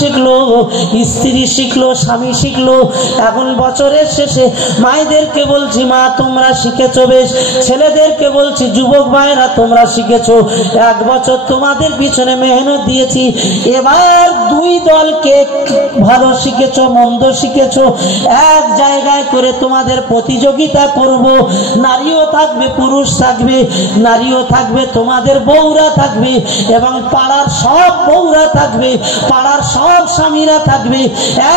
শিখলো, স্ত্রী শিখলো, স্বামী শিখলো। এখন বছরের শেষে মায়েদেরকে বলছি, মা তোমরা শিখেছো বেশ, ছেলেদেরকে বলছি যুবক ভাইরা তোমরা শিখেছো, 1 বছর তোমাদের পিছনে মেহনত দিয়েছি, এবার 2 দলকে ভালো শিখেছো মন্দ শিখেছো, এক জায়গায় করে তোমাদের প্রতিযোগিতা করব। নারীও থাকবে, পুরুষ থাকবে, নারীও থাকবে, তোমাদের বউরা থাকবে, এবং পাড়ার সব বউরা থাকবে, পাড়ার সব স্বামীরা থাকবে,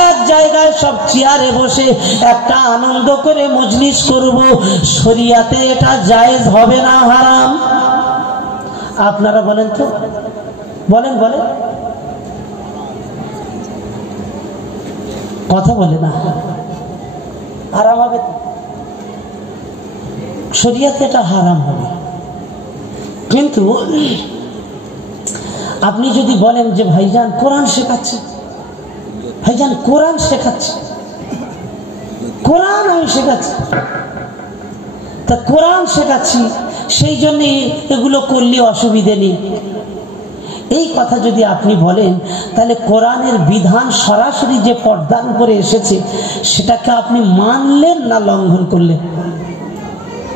এক জায়গায় সব চেয়ারে বসে একটা আনন্দ করে মজলিস করব। শরিয়াতে এটা জায়েজ হবে না হারাম? আপনারা বলেন তো, বলেন বলেন, কথা বলে না, হারাম হবে তো? শরিয়াতে এটা হারাম হবে। কিন্তু আপনি যদি বলেন যে ভাইজান কোরআন শেখাচ্ছে, ভাইজান কোরআন শেখাচ্ছে, কোরআন আমি শেখাচ্ছি, তা কোরআন শেখাচ্ছি সেই জন্যে এগুলো করলে অসুবিধে নেই, এই কথা যদি আপনি বলেন, তাহলে কোরআনের বিধান সরাসরি যে পর্দান করে এসেছে সেটাকে আপনি মানলেন না লঙ্ঘন করলেন?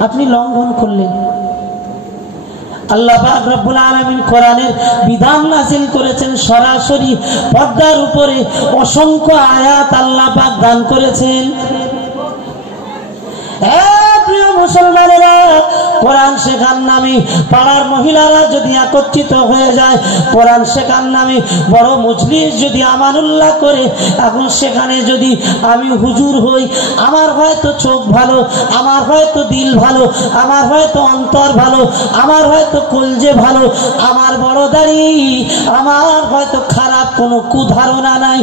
আপনি লঙ্ঘন করলেন। আল্লাহ পাক রব্বুল আলামিন কোরআনের বিধান নাযিল করেছেন সরাসরি পর্দার উপরে, অসংখ্য আয়াত আল্লাহ পাক দান করেছেন। প্রিয় মুসলমানেরা, কোরআন শেখার নামে পাড়ার মহিলারা যদি একত্রিত হয়ে যায়, কোরআন শেখার নামে বড় মজলিস যদি আমানুল্লাহ করে, এখন সেখানে যদি আমি হুজুর হই, আমার হয়তো চোখ ভালো, আমার হয়তো দিল ভালো, আমার হয়তো অন্তর ভালো, আমার হয়তো কলজে ভালো, আমার বড় দাড়ি, আমার হয়তো খারাপ কোনো কুধারণা নাই,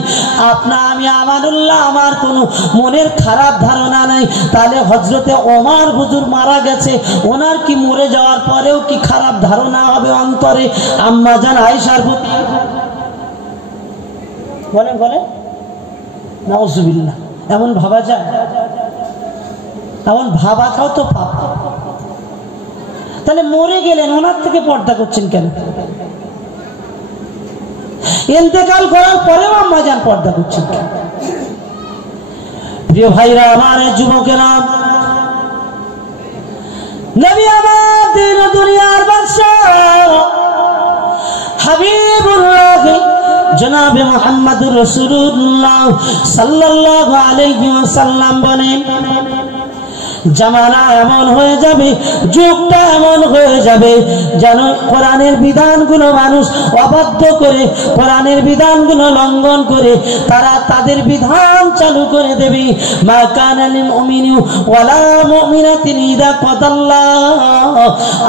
আমি আমানুল্লাহ, আমার কোনো মনের খারাপ ধারণা নাই, তাহলে হযরতে ওমর হুজুর মারা গেছে, ওনার কি মরে যাওয়ার পরেও কি খারাপ ধারণা হবে অন্তরে আম্মা জান আয়েশার প্রতি? বলেন বলেন, নাউজুবিল্লাহ। এমন ভাবা যায়? এমন ভাবাটাও তো পাপ। তাহলে মরে গেলেন, ওনার থেকে পর্দা করছেন কেন? ইন্তেকাল করার পরেও আম্মা জান পর্দা করছেন কেন? প্রিয় ভাইরা আমার, যুবকেরা, নবী আমার দিন দুনিয়ার বাদশাহ হাবিবুল্লাহ জনাবে মুহাম্মদুর রাসূলুল্লাহ সাল্লাল্লাহু আলাইহি ওয়াসাল্লাম বলেন, জামানা এমন হয়ে যাবে, যুগটা এমন হয়ে যাবে যেন কোরআনের বিধানগুলো মানুষ অবাধ্য করে, কোরআনের বিধানগুলো লঙ্ঘন করে তারা তাদের বিধান চালু করে দেবে। মা কানা লিল মুমিনি ওয়ালা মুমিনাতিন ইযা কাদাল্লাহ,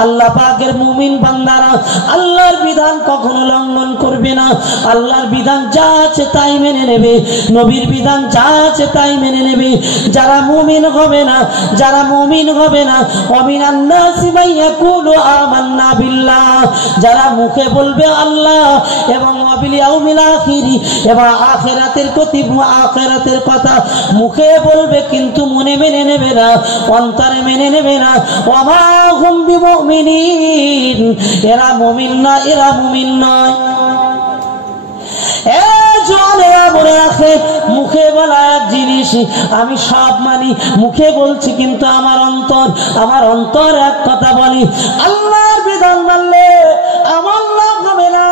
আল্লাহ পাকের মুমিন বান্দারা আল্লাহর বিধান কখনো লঙ্ঘন করবে না, আল্লাহর বিধান যা আছে তাই মেনে নেবে, নবীর বিধান যা আছে তাই মেনে নেবে। যারা মুমিন হবে না, যারা মুমিন হবে না, ওয়ামিনান নাসি মান ইয়াকুলু আমান্না বিল্লাহ, যারা মুখে বলবে আল্লাহ এবং ওয়াবিল ইয়াউমিল আখির এবং আখিরাতের কথা মুখে বলবে কিন্তু মনে মেনে নেবে না, অন্তরে মেনে নেবে না, ওয়ামা হুম বিমুমিনিন, এরা মুমিন না, এরা মুমিন নয়। মুখে বলা এক জিনিস, আমি সব মানি, মুখে বলছি কিন্তু আমার অন্তর এক কথা বলি। আল্লাহর বিধান মানলে আমার লাভ হবে না,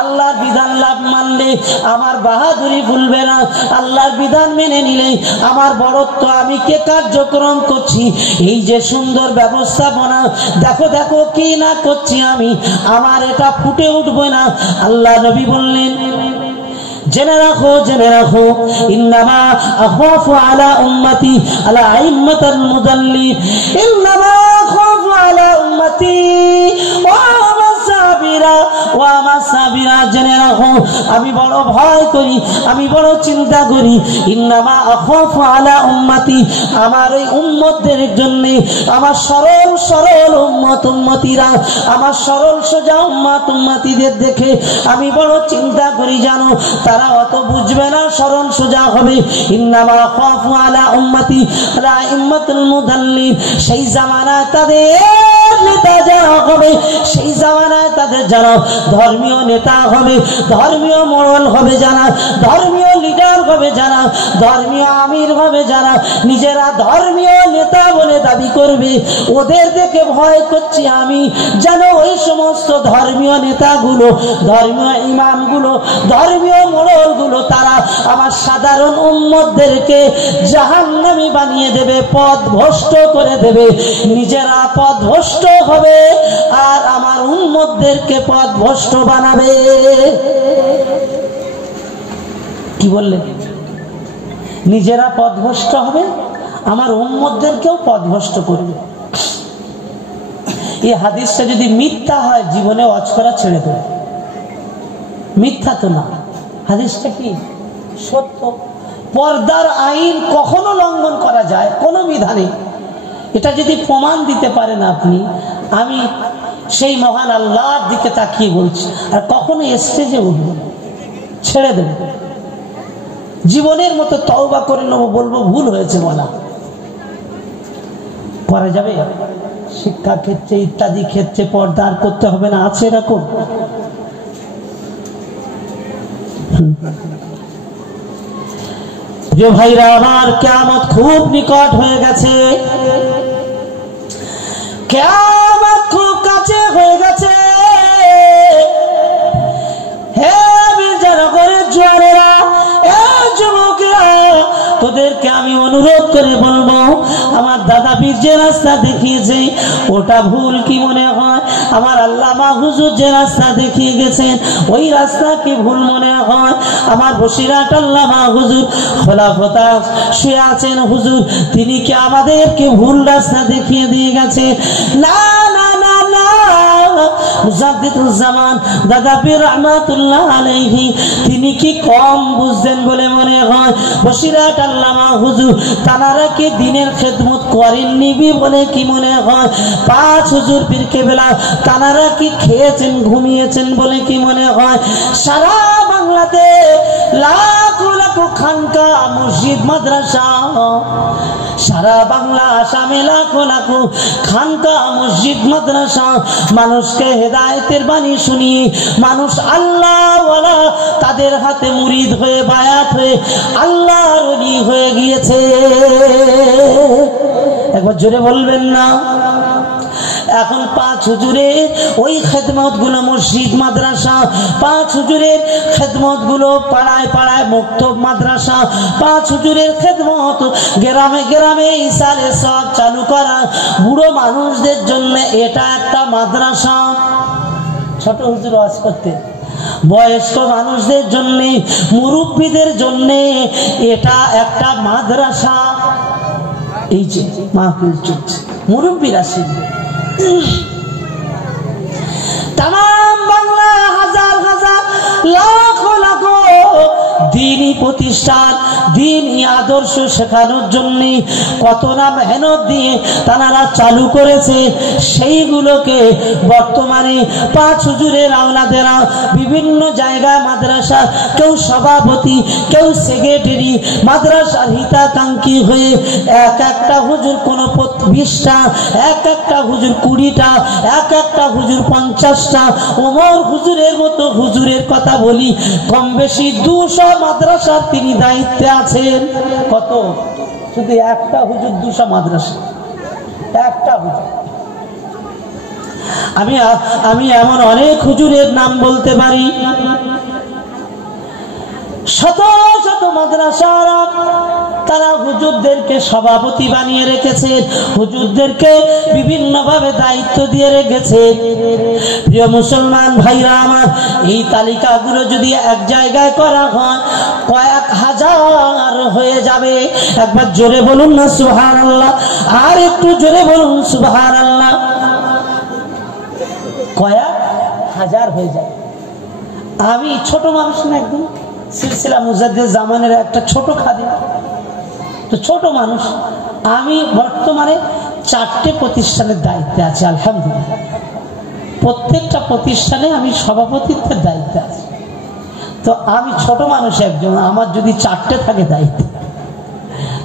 আল্লাহর বিধান লাভ মানলে আমার বাহাদুরি ভুলবে না, আল্লাহর বিধান মেনে নিলে আমার বড়ত্ব, আমি কে কার্যক্রম করছি, এই যে সুন্দর ব্যবস্থাপনা, দেখো দেখো কি না করছি আমি, আমার এটা ফুটে উঠবে না। আল্লাহ নবী বললেন, জেনে রাখো ইন্নামা আখাফু আলা উম্মতি আলা আইম্মাতুল মুদাল্লিন, ইন্নামা আখাফু আলা উম্মতি ওয়া মাসাবিরা, জেনে রাখো আমি বড় ভয় করি, আমি বড় চিন্তা করি, ইন্নামা আখাফু আলা উম্মতি, আমার এই উম্মতদের জন্য, আমার সরল সরল উম্মতিরা, আমার সরল সোজা উম্মতিদের দেখে আমি বড় চিন্তা করি, জানো তারা অত বুঝবে না, সরল সোজা হবে। ইন্নামা আখাফু আলা উম্মতি আলা আইম্মাতুল মুদাল্লিন, সেই জামানায় তাদের নেতা যারা হবে, সেই জামানায় তাদের যারা ধর্মীয় নেতা হবে, ধর্মীয় মোড়ল হবে যারা, ধর্মীয় লিডার হবে যারা, ধর্মীয় আমির হবে যারা, নিজেরা ধর্মীয় নেতা বলে দাবি করবে, ওদের দেখে ভয় করছি আমি যেন ওই সমস্ত ধর্মীয় নেতাগুলো, ধর্মীয় ইমামগুলো, ধর্মীয় মোড়লগুলো তারা আমার সাধারণ উম্মতদেরকে জাহান্নামী বানিয়ে দেবে, পথভ্রষ্ট করে দেবে, নিজেরা পথভ্রষ্ট হবে আর আমার উম্মতদেরকে পথভ্রষ্ট বানাবে। কি বললেন? নিজেরা পথভ্রষ্ট হবে, আমার উম্মতদেরকেও পথভ্রষ্ট করবে। এই হাদিসটা যদি মিথ্যা হয় জীবনে ওয়াজ করা ছেড়ে দেবে। মিথ্যা তো না, হাদিসটা কি সত্য। পর্দার আইন কখনো লঙ্ঘন করা যায় কোনো বিধানে, এটা যদি প্রমাণ দিতে পারেন আপনি, আমি সেই মহান আল্লাহর দিকে তাকিয়ে বলছি, আর কখনো স্টেজে উঠব, ছেড়ে দেব, জীবনের মতো তওবা করে নেবো, বলবো ভুল হয়েছে বলা। করা যাবে? শিক্ষা ক্ষেত্রে ইত্যাদি ক্ষেত্রে পর্দা আর করতে হবে না, আছে এরকম? প্রিয় ভাইরা আমার, কিয়ামত খুব নিকট হয়ে গেছে, কিয়ামত খুব কাছে হয়ে গেছে। হে বীরজনগণের জোয়ানেরা, হে যুবকেরা, তোদেরকে আমি অনুরোধ করে বলবো, আমার দাদা পীর যে রাস্তা দেখিয়েছে ওটা ভুল কি মনে হয়? আমার আল্লামা হুজুর যে রাস্তা দেখিয়ে গেছেন ওই রাস্তা কি ভুল মনে হয়? আমার বসিরহাট আল্লামা হুজুর খোলাফতা শুয়ে আছেন হুজুর, তিনি কি আমাদেরকে ভুল রাস্তা দেখিয়ে দিয়ে গেছে? না না না না, মুজাদ্দিদুজ্জামান দাদা পীর রহমাতুল্লাহ আলাইহি তিনি কি কম বুঝতেন বলে মনে হয়? বসিরহাট আল্লামা হুজুর তানারা কি দিনের খেদমত করেননি বলে কি মনে হয়? পাঁচ হুজুর পীর কেবলা তানারা কি খেয়েছেন ঘুমিয়েছেন বলে কি মনে হয়? সারা বাংলাতে লাখো লাখো খানকা মসজিদ মাদ্রাসা, সারা বাংলা আসামে লাখো লাখো খানকা মসজিদ মাদ্রাসা, মানুষকে হেদায়েতের বাণী শুনিয়ে মানুষ আল্লাহওয়ালা তাদের হাতে মুরিদ হয়ে বায়াত হয়ে আল্লাহর ওলি হয়ে গিয়েছে। একবার জোরে বলবেন না? এখন পাঁচ হুজুরের ওই খেদমত গুলো মসজিদ মাদ্রাসা, পাঁচ হুজুরের খেদমত গুলো পাড়ায় পাড়ায় মুক্তব মাদ্রাসা, পাঁচ হুজুরের খেদমত গ্রামে গ্রামে ইসারে সব চালু করা, বুড়ো মানুষদের জন্য এটা একটা মাদ্রাসা। ছোট হুজুর ওয়াজ করতে, বয়স্ক মানুষদের জন্য, মুরব্বীদের জন্য এটা একটা মাদ্রাসা। এই যে মাহফিল চলছে, মুরব্বীরা শিখবে। তাম বাংলা হাজার হাজার লাখো লাখো দিনই প্রতিষ্ঠান, দিনই আদর্শ শেখানোর জন্য কত না মেহনত দিয়ে তারা চালু করেছে, সেইগুলোকে বর্তমানে পাঁচ হুজুরের আওলাদেরা বিভিন্ন জায়গায় মাদ্রাসা, কেউ সভাপতি, কেউ সেক্রেটারি, মাদ্রাসার হিতাকাঙ্ক্ষী হয়ে এক একটা হুজুর কোনো 20টা, এক একটা হুজুর 20টা, এক একটা হুজুর 50টা, ওমর হুজুরের মতো হুজুরের কথা বলি কম বেশি 200 মাদ্রাসার তিনি দায়িত্বে আছেন। কত? শুধু একটা হুজুর 200 মাদ্রাসা, একটা হুজুর। আমি এমন অনেক হুজুরের নাম বলতে পারি। শত শত মাদ্রাসারা তারা হুজুরদেরকে সভাপতি বানিয়ে রেখেছে, হুজুরদেরকে বিভিন্ন ভাবে দায়িত্ব দিয়ে রেখেছে। প্রিয় মুসলমান ভাইরা আমার, এই তালিকাগুলো যদি এক জায়গায় করা হয় কয়েক হাজার হয়ে যাবে। একবার জোরে বলুন না সুবহানাল্লাহ, আর একটু জোরে বলুন সুবহানাল্লাহ। কয়েক হাজার হয়ে যাবে। আমি ছোট মানুষ না, একদম সিলসিলা মুজাদ্দিদ জামানের একটা ছোট খাদিম, তো ছোট মানুষ। আমি বর্তমানে 4টে প্রতিষ্ঠানের দায়িত্বে আছি আলহামদুলিল্লাহ। প্রত্যেকটা প্রতিষ্ঠানে আমি সভাপতিত্বের দায়িত্বে আছি। তো আমি ছোট মানুষ একজন, আমার যদি 4টে থাকে দায়িত্ব,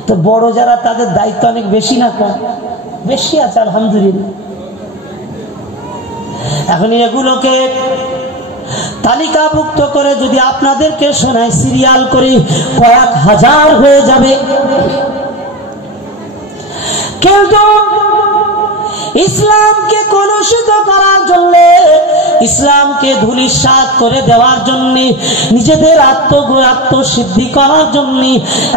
তো বড় যারা তাদের দায়িত্ব অনেক বেশি না কম? বেশি আছে আলহামদুলিল্লাহ। এখন এগুলোকে তালিকাভুক্ত করে যদি আপনাদেরকে শোনায় সিরিয়াল করে কয়েক হাজার হয়ে যাবে। কিন্তু ইসলামকে কলুষিত করার জন্য, ইসলামকে ধূলিসাৎ করে দেওয়ার জন্য, নিজেদের আত্মসিদ্ধি করার জন্য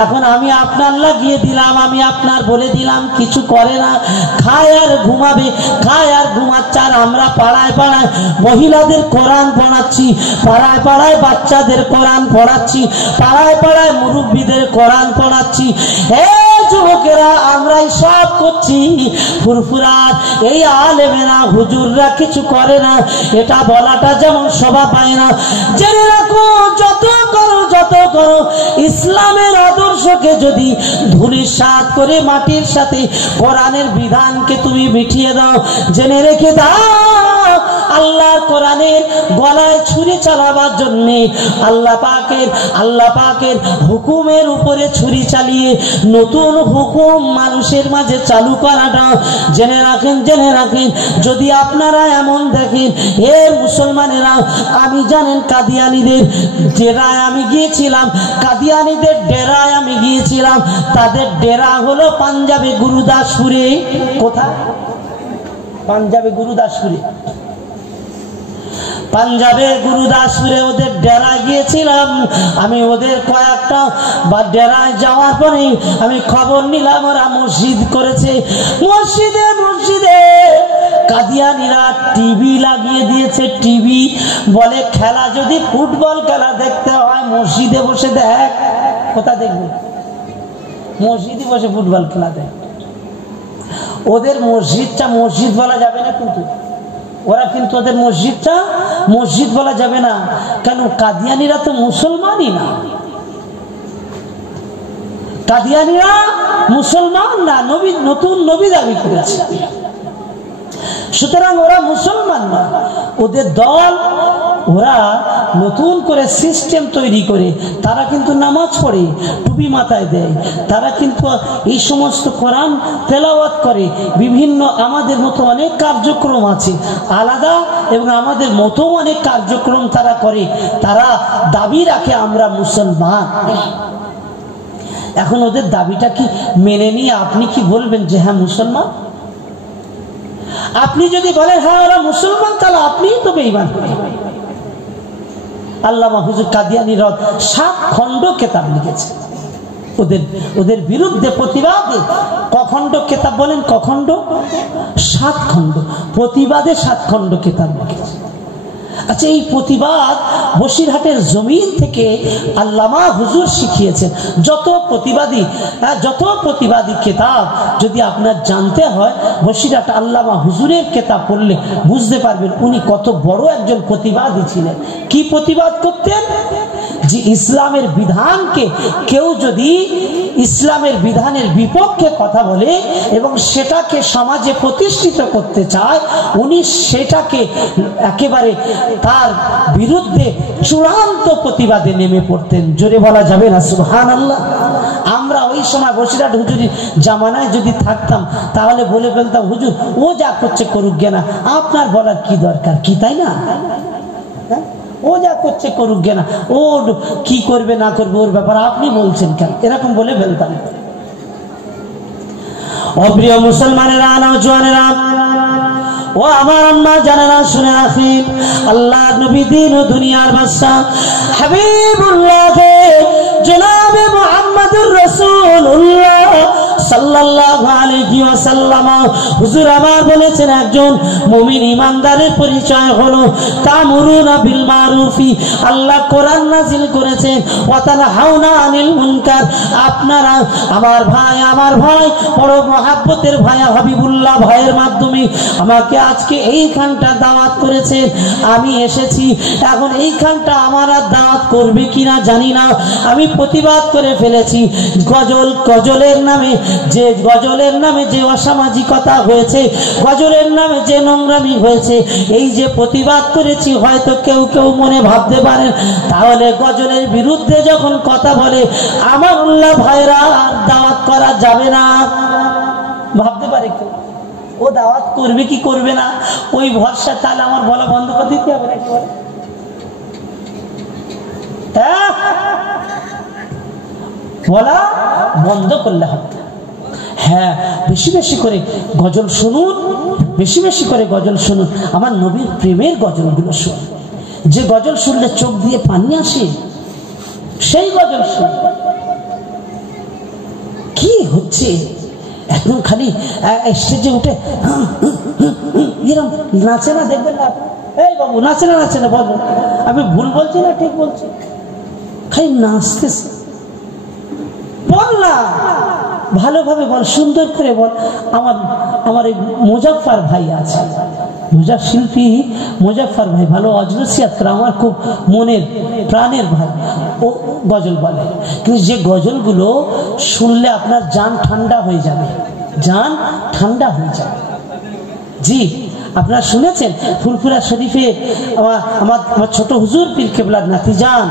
এখন আমি আপনার লাগিয়ে দিলাম, আমি আপনার বলে দিলাম, কিছু করে না, খায় আর ঘুমাবে, খায় আর ঘুমাচ্ছে। আর আমরা পাড়ায় পাড়ায় মহিলাদের কোরআন পড়াচ্ছি, পাড়ায় পাড়ায় বাচ্চাদের কোরআন পড়াচ্ছি, পাড়ায় পাড়ায় মুরব্বীদের কোরআন পড়াচ্ছি। যুবকেরা আমরাই সব করছি। ফুরফুরার এই আলেমেরা হুজুররা কিছু করে না, এটা বলাটা যেমন শোভা পায় না। জেনে রাখো, যত করো ইসলামের আদর্শকে যদি ধূলিসাৎ করে মাটির সাথে কোরআনের বিধানকে তুমি মিটিয়ে দাও, জেনে রেখে দাও আল্লাহর কোরআনের গলায় ছুরি চালাবার জন্য আল্লাহ পাকের হুকুমের উপরে ছুরি চালিয়ে নতুন হুকুম মানুষের মাঝে চালু করাটা জেনে রাখেন। যদি আপনারা এমন দেখেন, হে মুসলমানেরা, আমি জানেন কাদিয়ানীদের ডেরায় আমি গিয়েছিলাম, কাদিয়ানীদের ডেরায় আমি গিয়েছিলাম। তাদের ডেরা হলো পাঞ্জাবে গুরুদাসপুরে। কোথায়? পাঞ্জাবে গুরুদাসপুরে। পাঞ্জাবে গুরুদাসপুরে ওদের ডেরায় গিয়েছিলাম আমি। ওদের কয়েকটা বা ডেরায় যাওয়ার পরে আমি খবর নিলাম ওরা মসজিদ করেছে। মসজিদে কাদিয়ানীরা টিভি লাগিয়ে দিয়েছে। টিভি বলে খেলা যদি ফুটবল খেলা দেখতে হয় মসজিদে বসে দেখ। কোথায় দেখবে? মসজিদে বসে ফুটবল খেলা দেখ। ওদের মসজিদটা মসজিদ বলা যাবে না, কিন্তু ওরা কিন্তু ওদের মসজিদটা মসজিদ বলা যাবে না। কেন? কাদিয়ানীরা তো মুসলমানই না, কাদিয়ানীরা মুসলমান না, নতুন নবী দাবি করেছে। সুতরাং ওরা মুসলমান না। ওদের দল, ওরা নতুন করে সিস্টেম তৈরি করে তারা কিন্তু নামাজ পড়ে, টুপি মাথায় দেয়, তারা কিন্তু এই সমস্ত কোরআন তেলাওয়াত করে। বিভিন্ন আমাদের মতো অনেক কার্যক্রম আছে আলাদা, এবং আমাদের মতো অনেক কার্যক্রম তারা করে। তারা দাবি রাখে আমরা মুসলমান। এখন ওদের দাবিটা কি মেনে নিয়ে আপনি কি বলবেন যে হ্যাঁ মুসলমান? আপনি যদি বলেন হ্যাঁ ওরা মুসলমান, তাহলে আপনিই তো বেঈমান। আল্লামা হুজুর কাদিয়ানী 7 খণ্ড কেতাব লিখেছে ওদের বিরুদ্ধে, প্রতিবাদে। কখণ্ড কেতাব বলেন? কখণ্ড 7 খণ্ড, প্রতিবাদে 7 খণ্ড কেতাব লিখেছে। আচ্ছা, এই প্রতিবাদ বসিরহাটের জমিন থেকে আল্লামা হুজুর শিখিয়েছেন। যত প্রতিবাদী কেতাব যদি আপনার জানতে হয়, বসিরহাট আল্লামা হুজুরের কেতাব পড়লে বুঝতে পারবেন উনি কত বড় একজন প্রতিবাদী ছিলেন। কি প্রতিবাদ করতেন? যে ইসলামের বিধানকে কেউ যদি ইসলামের বিধানের বিপক্ষে কথা বলে এবং সেটাকে সমাজে প্রতিষ্ঠিত করতে চায়, উনি সেটাকে একেবারে তার বিরুদ্ধে চূড়ান্ত প্রতিবাদে নেমে পড়তেন। জোরে বলা যাবে না সুবহানাল্লাহ? আমরা ওই সময় বসিরহাট হুজুরের জামানায় যদি থাকতাম তাহলে বলে ফেলতাম, হুজুর ও যা করছে করুক গে না, আপনার বলার কি দরকার, কি তাই না? ও যা করছে করুক গে না, ও কি করবে না করবে ওর ব্যাপার আপনি বলছেন কেন, এরকম বলে ফেলতাম। অপ্রিয় মুসলমানেরা, নওজওয়ানেরা, ও আমার আম্মা জানেরা, শুনে রাখেন, আল্লাহর নবী দিন ও দুনিয়ার বাদশা হাবিবুল্লাহ জনাবে মুহাম্মদুর রাসূলুল্লাহ সাল্লাল্লাহু আলাইহি ওয়াসাল্লাম হুজুর আমার বলেছেন, একজন মুমিন ইমানদারের পরিচয় হলো তা'মুরুনা বিল মারুফি। আল্লাহ কোরআন নাযিল করেছেন ওয়া তানহাউনা আনিল মুনকার। আপনারা আমার ভাই বড় মহব্বতের ভাই হাবিবুল্লাহ ভাইয়ের মাধ্যমে আমাকে আজকে এইখানটা দাওয়াত করেছেন, আমি এসেছি। এখন এইখানটা আমার আর দাওয়াত করবে কিনা জানি না, আমি প্রতিবাদ করে ফেলেছি। গজলের নামে যে অসামাজিকতা হয়েছে, গজলের নামে যে নোংরামি হয়েছে, এই যে প্রতিবাদ করেছি, হয়তো কেউ মনে ভাবতে পারেন তাহলে গজলের বিরুদ্ধে যখন কথা বলে আমারুল্লাহ ভাইরা দাওয়াত করা যাবে না, ভাবতে পারে কেউ। ও দাওয়াত করবে কি করবে না ওই ভরসা, তাহলে আমার বলা বন্ধ করে দিতে হবে নাকি বলে? বলা বন্ধ করলে হবে। হ্যাঁ, বেশি বেশি করে গজল শুনুন, বেশি বেশি করে গজল শুনুন, আমার নবীর প্রেমের গজলগুলো শুনুন। যে গজল শুনলে চোখ দিয়ে পানি আসে সেই গজল শুনুন। কি হচ্ছে একদম খালি স্টেজে উঠে এরকম নাচে না, দেখবেন না? এই বাবু নাচে না, নাচে না, বলো আমি ভুল বলছি না ঠিক বলছি? খালি নাচতেছে। বল না, ভালোভাবে বল, সুন্দর করে বল। আমার এই মুজাফফর ভাই আছে, শিল্পী মুজাফফর ভাই, ভালো অজনসিয়াত করে, আমার খুব মনের প্রাণের ভাই। ও গজল বলে, কিন্তু যে গজলগুলো শুনলে আপনার জান ঠান্ডা হয়ে যাবে, জান ঠান্ডা হয়ে যাবে। জি, আপনারা শুনেছেন ফুরফুরা শরীফে আমার ছোট হুজুর পীর কেবলার নাতিজান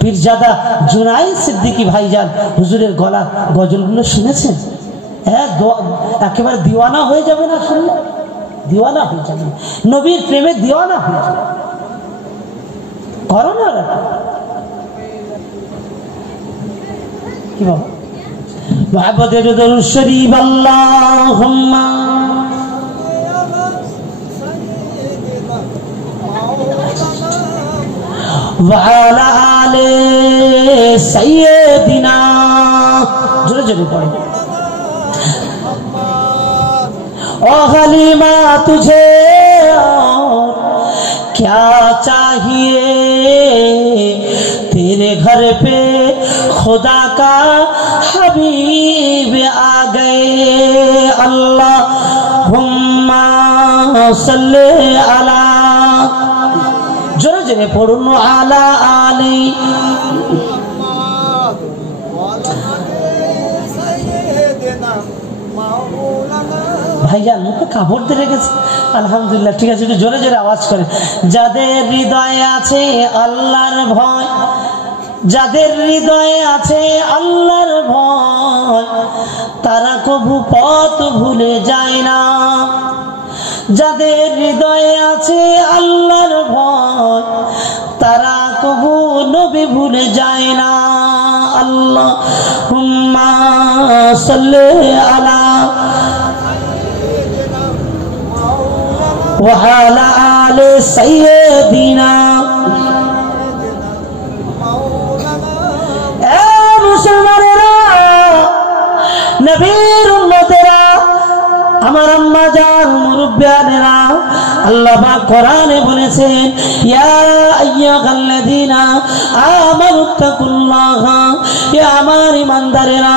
পীরজাদা জুনাইদ সিদ্দিকী ভাইজান হুজুরের গলা গজলগুলো শুনেছেন? হ্যাঁ, একেবারে দিওয়ানা হয়ে যাবে না শুনলে? দিওয়ানা হয়ে যাবে, নবীর প্রেমে দিওয়ানা হয়ে যাবে। করো না কি বাবা? মুহাম্মদের দরুদ শরীফ আল্লাহুম্মা ওয়ালা আলে সাইয়্যিদিনা, জোরে জোরে পড়ে। ओ हलीमा तुझे और क्या चाहिए, तेरे घर पे खुदा का हबीब आ गए। अल्लाहुम्मा सल्ले अला, जोरे जोरे पढ़ुन, आला आली। ভাইজান মুখে কাপড় দিয়ে রেখেছে, আলহামদুলিল্লাহ, ঠিক আছে, একটু জোরে জোরে আওয়াজ করে। যাদের হৃদয়ে আছে আল্লাহর ভয়, যাদের হৃদয়ে আছে আল্লাহর ভয়, তারা কবু পথ ভুলে যায় না। যাদের হৃদয়ে আছে আল্লাহর ভয়, তারা কবু নবী ভুলে যায় না। আল্লাহুম্মা সাল্লি আলা ওয়ালা আলে সাইয়্যিদিনা। এ মুসলমানেরা, নবীর উম্মতেরা, আমার আম্মা জান মুরব্বিয়ানেরা, আল্লাহ পাক কোরআনে বলেছেন, ইয়া আইয়ুহাল্লাযীনা আমানুত্তাকুল্লাহা, হে আমার ঈমানদারেরা,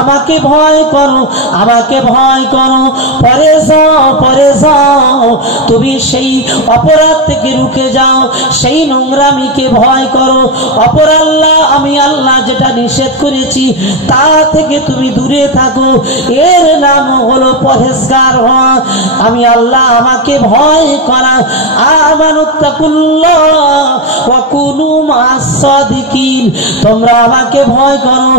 আমাকে ভয় করো, আমাকে ভয় করো, পরে যাও, পরে যাও, তুমি সেই অপরাধ থেকে রুখে যাও, সেই নোংরামিকে ভয় করো। অপর আল্লাহ, আমি আল্লাহ যেটা নিষেধ করেছি তা থেকে তুমি দূরে থাকো, এর নাম হলো পরহেজগার হওয়া। আমি আল্লাহ, আমাকে ভয় করা। আমানুত্তাকুল্লাহ ওয়া কুনু মা'আস সাদিকিন, তোমরা আমাকে ভয় করো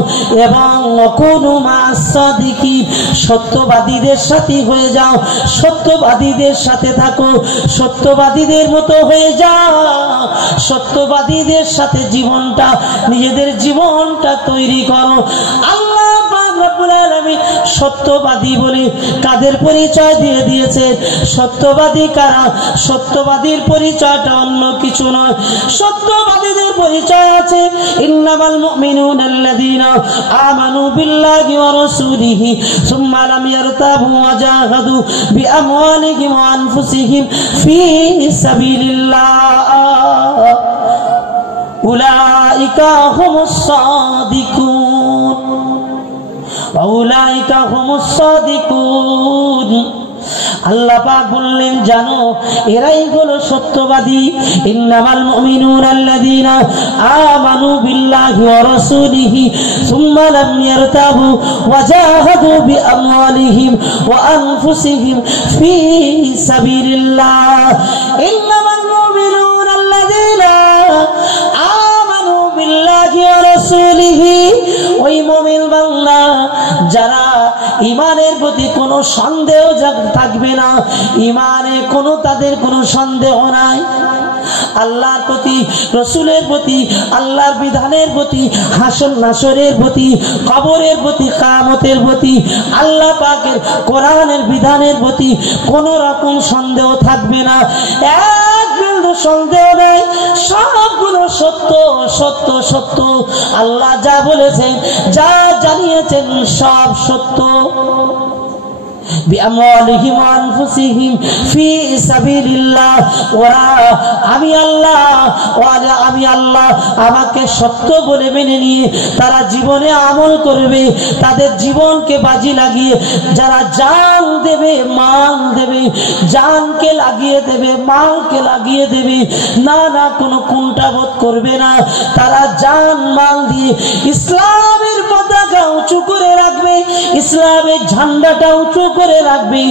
এবং ওয়া কুনু মা'আস সাদিকিন, সত্যবাদীদের সাথে হয়ে যাও, সত্যবাদীদের সাথে থাকো, সত্যবাদীদের মতো হয়ে যাও, সত্যবাদীদের সাথে জীবনটা, নিজেদের জীবনটা তৈরি করো। আল্লাহ পাক রব্বুল আলামিন সত্যবাদী বলে কাদের পরিচয় দিয়ে দিয়েছে? সত্যবাদী কারা? সত্যবাদীর পরিচয়টা অন্য কিছু নয়, সত্যবাদীদের পরিচয় আছে ইন্নামাল মুমিনুনাল্লাযীনা আমানু বিল্লাহি ওয়া রাসূলিহি সুম্মা লাম ইয়ারতাবু ওয়া জাহাদু বিআমওয়ালিহিম ওয়া আনফুসিহিম ফি সাবিলিল্লাহ, উলাইকা হুমুস সাদিকুন, উলাইকা হুমুস সাদিকুন। আল্লাহ পাক বললেন, জানো এরাই হলো সত্যবাদী। ইন্নামাল মুমিনুনাল্লাযীনা আমানু বিল্লাহি ওয়া রাসূলিহি সুম্মা লাম ইয়ারতাবু ওয়া জাহাদু বিআমওয়ালিহিম ওয়া আনফুসিহিম ফি সাবিলিল্লাহ। ইন্নামাল মুমিনুনাল্লাযীনা আমানু বিল্লাহি ওয়া রাসূলিহি, ওই মুমিন বান্দা যারা ইমানের প্রতি কোনো সন্দেহ থাকবে না, ইমানে কোনো তাদের কোনো সন্দেহ নাই, আল্লাহর প্রতি, রসুলের প্রতি, আল্লাহর বিধানের প্রতি, হাসর নাসরের প্রতি, কবরের প্রতি, কিয়ামতের প্রতি, আল্লাহ পাকের কোরআনের বিধানের প্রতি কোনো রকম সন্দেহ থাকবে না। এক বিন্দু সন্দেহ নেই, সবগুলো সত্য সত্য সত্য। আল্লাহ যা বলেছেন, যা জানিয়েছেন, সব সত্য। বিআমওয়ালিহিম ওয়া আনফুসিহিম ফি সাবিলিল্লাহ, ওরা আমি আল্লাহ আমাকে সত্য বলে মেনে নিয়ে তারা জীবনে আমল করবে, তাদের জীবনকে বাজি লাগিয়ে যারা জান দেবে, মাল দেবে, জানকে লাগিয়ে দেবে, মালকে লাগিয়ে দেবে, না না কোনো কুণ্ঠাবোধ করবে না, তারা জান মাল দিয়ে ইসলামের পতাকা উঁচু করে রাখবে, ইসলামের ঝান্ডাটা উঁচু করে রাখবে,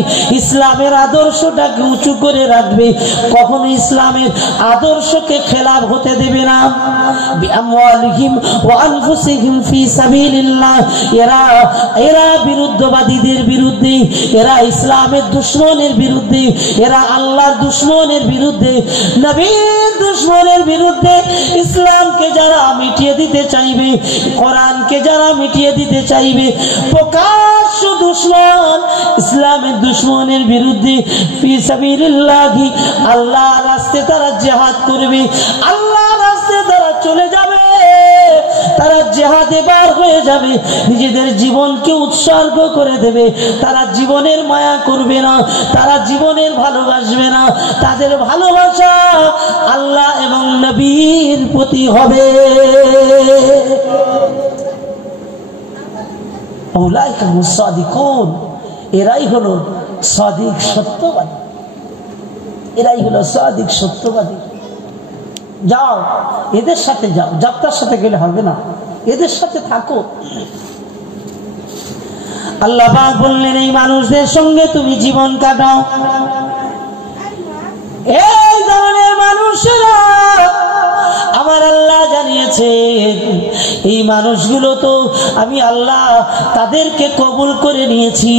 ইসলামের আদর্শটাকে উঁচু করে রাখবে, কখনো ইসলামের আদর্শকে খেলাফ হতে দেবে না। বিআমওয়ালিহিম ওয়া আনফুসিহিম ফি সাবিলিল্লাহ, এরা বিরুদ্ধবাদীদের বিরুদ্ধে, এরা ইসলামের দুশমনের বিরুদ্ধে, এরা আল্লাহর দুশমনের বিরুদ্ধে, নবীর দুশমনের বিরুদ্ধে, ইসলামকে যারা মিটিয়ে দিতে চাইবে, কোরআনকে যারা মিটিয়ে দিতে চাইবে, প্রকাশ্য দুশমন, ইসলামের দুশমনের বিরুদ্ধে ফি সাবিলিল্লাহ, আল্লাহর রাস্তায় তারা জিহাদ করবে, আল্লাহর রাস্তায় তারা চলে যাবে, তারা জিহাদে বার হয়ে যাবে, নিজেদের জীবনকে উৎসর্গ করে দেবে, তারা জীবনের মায়া করবে না, তারা জীবনের ভালোবাসবে না, তাদের ভালোবাসা আল্লাহ এবং নবীর প্রতি হবে। উলাইকা হুমুস সাদিকুন, এরাই হলো সাদিক সত্যবাদী, এরাই হলো সাদিক সত্যবাদী। যাও এদের সাথে যাও, যাত্রার সাথে গেলে হবে না, এদের সাথে থাকো। আল্লাহ পাক বললেন এই মানুষদের সঙ্গে তুমি জীবন কাটাও। এই ধরনের মানুষেরা আমার আল্লাহ জানিয়েছেন, এই মানুষগুলো তো আমি আল্লাহ তাদেরকে কবুল করে নিয়েছি।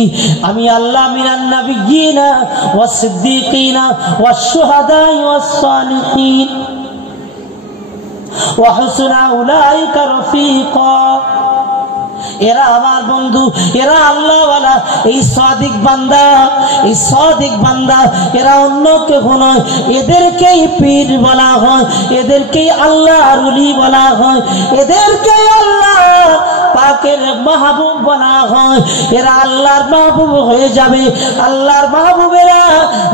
আমি আল্লাহ মিনান নাবিয়্যিনা ওয়াস সিদ্দীকিনা ওয়াস শুহাদাই ওয়াস সালিহিন ওয়া হাসুনা উলাইকা রফিকা। এরা আমার বন্ধু, এরা আল্লাহওয়ালা, এই সাদিক বান্দা, এই সাদিক বান্দা, এরা অন্য কেউ নয়, এদেরকেই পীর বলা হয়, এদেরকেই আল্লাহর ওলি বলা হয়, এদেরকেই আল্লাহ পাকের মাহবুব বলা হয়। এরা আল্লাহর মাহবুব হয়ে যাবে। আল্লাহর মাহবুবেরা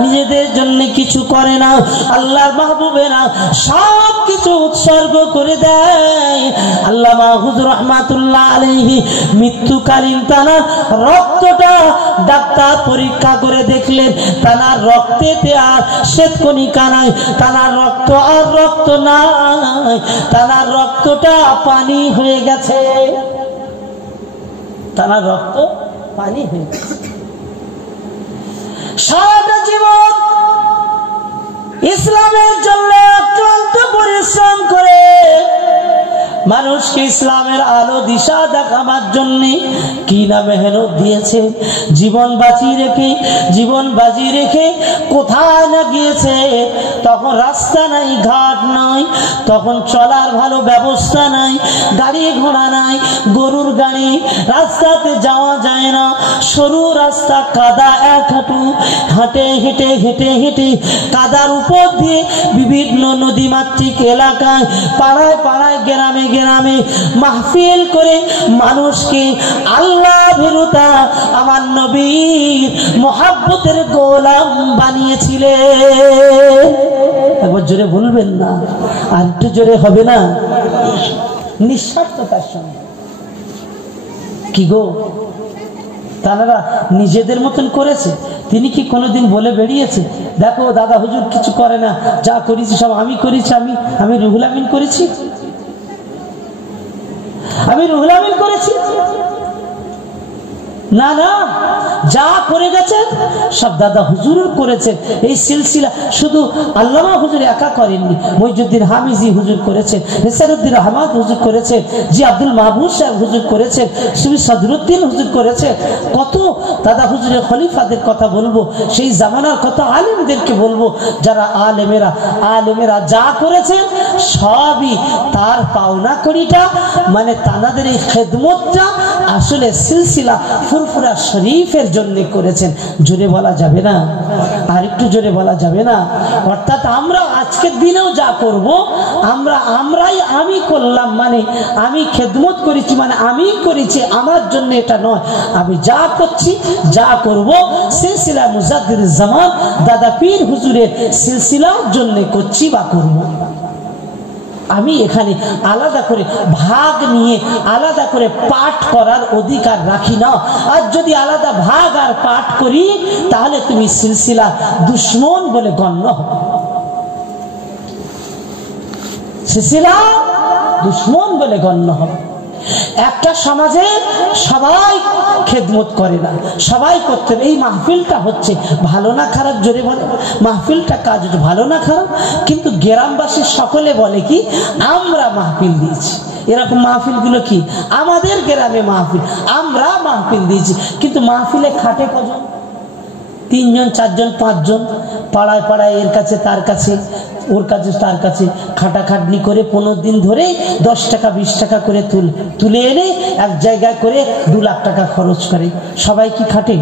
নিজেদের জন্য কিছু করে না, আল্লাহর মাহবুবেরা সব কিছু উৎসর্গ করে দেয়। আল্লামা হুজুর রাহমাতুল্লাহ আলাইহি মৃত্যুকালীন তানার রক্তটা ডাক্তার পরীক্ষা করে দেখলেন, তানার রক্তেতে আর শ্বেতকণিকা নাই, তানার রক্ত আর রক্ত নাই, তানার রক্তটা পানি হয়ে গেছে, তানার রক্ত পানি হয়ে গেছে। সারাটা জীবন ইসলামের জন্য অক্লান্ত পরিশ্রম করে মানুষকে ইসলামের আলো দিশা দেখাবার জন্য কি না মেহনত দিয়েছে, জীবন বাজি রেখে কোথায় না গিয়েছে। তখন রাস্তা নাই, ঘাট নাই, তখন চলার ভালো ব্যবস্থা নাই, গাড়ি ঘোড়া নাই, গরুর গাড়ি, রাস্তাতে যাওয়া যায় না, সরু রাস্তা, কাদা এক হাঁটু, হেঁটে হেঁটে হেঁটে হেঁটে কাদার উপর দিয়ে বিভিন্ন নদীমাতৃক এলাকায়, পাড়ায় পাড়ায়, গ্রামে গ্রামে মাহফিল করে মানুষকে আল্লাহ ভীরুতা, আমার নবীর মুহাব্বতের গোলাম বানিয়েছিলেন। একবার জোরে বলবেন না, আর একটু জোরে হবে না? নিঃস্বার্থতার সঙ্গে। কি গো, তারা নিজেদের মতন করেছে? তিনি কি কোনোদিন বলে বেরিয়েছে দেখো দাদা হুজুর কিছু করে না, যা করেছি সব আমি করেছি, আমি রুহুল আমিন করেছি, আমি রুহুল আমিন করেছি? না না, যা করে গেছেন সব দাদা হুজুর করেছেন। এই সিলসিলা শুধু আল্লামা হুজুর একা করেননি, মইজুদ্দিন হামিজি হুজুর করেছেন, নেসারউদ্দিন আহমদ হুজুর করেছেন, জি আব্দুল মাহবুব সাহেব হুজুর করেছেন, সুবি সদরুদ্দিন হুজুর করেছেন। কত দাদা হুজুরের খলিফাদের কথা বলবো, সেই জামানার কত আলেমদেরকে বলবো, যারা আলেমেরা যা করেছেন সবই তার পাওনা করিটা, মানে তাদের এই খেদমতটা আসলে সিলসিলা ফুরফুরা শরীফের জন্য করেছেন। জোরে বলা যাবে না? আর একটু জোরে বলা যাবে না? অর্থাৎ আমরা আজকের দিনেও যা করব, আমি করলাম মানে আমি খেদমত করেছি, মানে আমি করেছি আমার জন্য, এটা নয়। আমি যা করছি যা করব সিলসিলা মুজাদ্দিদ জামান দাদা পীর হুজুরের সিলসিলার জন্য করছি বা করব। আমি এখানে আলাদা করে ভাগ নিয়ে আলাদা করে পাঠ করার অধিকার রাখি না। আর যদি আলাদা ভাগ আর পাঠ করি তাহলে তুমি সিলসিলা দুশ্মন বলে গণ্য হবে। সিলসিলা দুশ্মন বলে গণ্য হবে। একটা সমাজে সবাই খেদমত করে না, সবাই করতে। এই মাহফিলটা হচ্ছে ভালো না খারাপ? জোরে বলে, মাহফিলটা কাজ ভালো না খারাপ? কিন্তু গ্রামবাসী সকলে বলে কি আমরা মাহফিল দিয়েছি। এরকম মাহফিলগুলো কি আমাদের গ্রামে মাহফিল, আমরা মাহফিল দিয়েছি। কিন্তু মাহফিলে খাটে কজন? 3 জন 4 জন 5 জন, পাড়ায় পাড়ায় এর কাছে তার কাছে, ওর কাছে তার কাছে খাটাখাটনি করে 15 দিন ধরে 10 টাকা 20 টাকা করে তুলে এনে এক জায়গায় করে 2 লাখ টাকা খরচ করে। সবাই কি খাটে?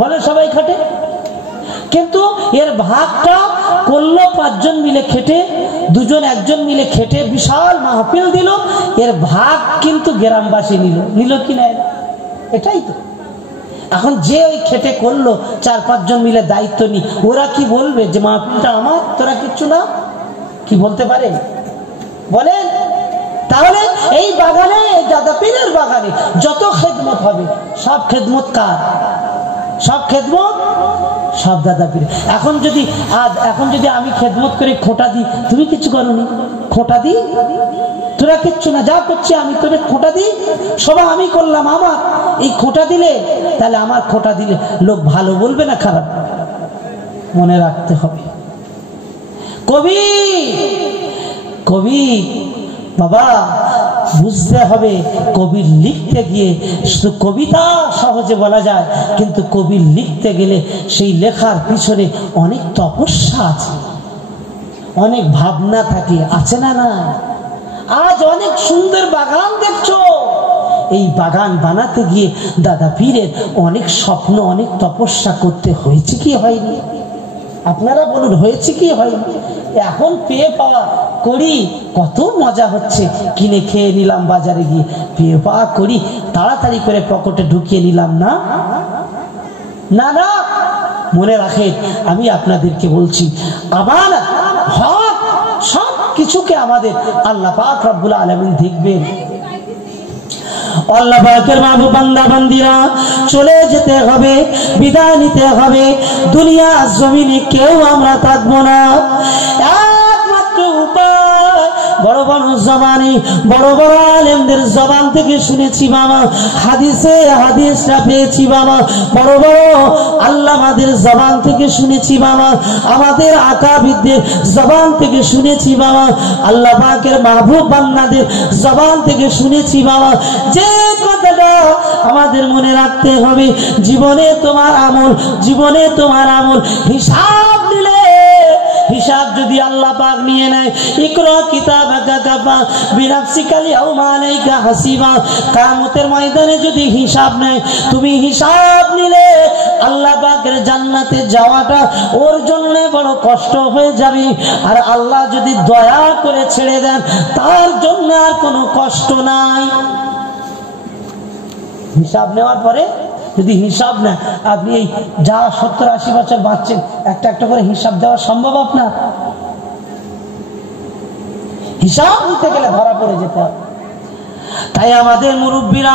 বলে সবাই খাটে। কিন্তু এর ভাগটা করলো 5 জন মিলে খেটে, 2 জন 1 জন মিলে খেটে বিশাল মাহফিল দিল। এর ভাগ কিন্তু গ্রামবাসী নিল কি না? এটাই তো। এখন যে ওই খেটে করলো 4-5 জন মিলে দায়িত্ব নি, ওরা কি বলবে যে মাহফিলটা আমার, তোরা কিচ্ছু না? কি বলতে পারে? বলেন। তাহলে এই বাগানে, এই দাদা পীরের বাগানে যত খেদমত হবে সব খেদমত কার? সব খেদমত সব দাদা পীর। এখন যদি আমি খেদমত করে খোঁটা দিই, তুমি কিছু করোনি, খোঁটা দিই তোরা কিচ্ছু না, যা করছি আমি তোরে খোঁটা দিই, সবাই আমি করলাম আমার। এই খোঁটা দিলে, তাহলে আমার খোঁটা দিলে লোক ভালো বলবে না খারাপ? মনে রাখতে হবে। কবি বাবা বুঝতে হবে, কবির লিখতে গিয়ে শুধু কবিতা সহজে বলা যায়, কিন্তু কবির লিখতে গেলে সেই লেখার পিছনে অনেক তপস্যা আছে, অনেক ভাবনা থাকে, আছে না? না, আজ অনেক সুন্দর বাগান দেখছো, এই বাগান বানাতে গিয়ে দাদা পীরের অনেক স্বপ্ন, অনেক তপস্যা করতে হয়েছে কি হয়নি? আপনারা বলুন, হয়েছে কি হয়নি? এখন পেয়ে পাওয়া করি, কত মজা হচ্ছে, কিনে খেয়ে নিলাম, বাজারে গিয়ে পেয়ে পাওয়া করি, তাড়াতাড়ি করে পকেটে ঢুকিয়ে নিলাম। না না না, মনে রাখেন, আমি আপনাদেরকে বলছি, আমার হক সব কিছুকে আমাদের আল্লাহ পাক রব্বুল আলামিন দেখবেন। আল্লাহ পাকের মাহবুব বান্দা বান্দিরা, চলে যেতে হবে, বিদায় নিতে হবে। দুনিয়া জমিনে কেউ আমরা থাকবো না। একমাত্র উপায়, বড় বড় জবানি, বড় বড় আলেমদের জবান থেকে শুনেছি বাবা, হাদিসটা পেয়েছি বাবা, বড় বড় আল্লামাদের জবান থেকে শুনেছি বাবা, আমাদের আকাবিদদের জবান থেকে শুনেছি বাবা, আল্লাহ পাকের মাহবুব বান্দাদের জবান থেকে শুনেছি বাবা। যে কথাটা আমাদের মনে রাখতে হবে, জীবনে তোমার আমল হিসাব দিলে, হিসাব যদি আল্লাহ পাক নিয়ে নেয়, ইকরা কিতাবাকা কাফা বিনাফসিকা আলিয়াউমা আলাইকা হাসিবা, কিয়ামতের ময়দানে যদি হিসাব নেয়, তুমি হিসাব নিলে আল্লাহ পাকের জান্নাতে যাওয়াটা ওর জন্য বড় কষ্ট হয়ে যাবে। আর আল্লাহ যদি দয়া করে ছেড়ে দেন, তার জন্য আর কোনো কষ্ট নাই। হিসাব নেওয়ার পরে যদি হিসাব না, আপনি এই যা 70-80 বছর বাঁচছেন, একটা একটা করে হিসাব দেওয়া সম্ভব? আপনার হিসাব দিতে গেলে ধরা পড়ে যেতে হবে। তাই আমাদের মুরব্বীরা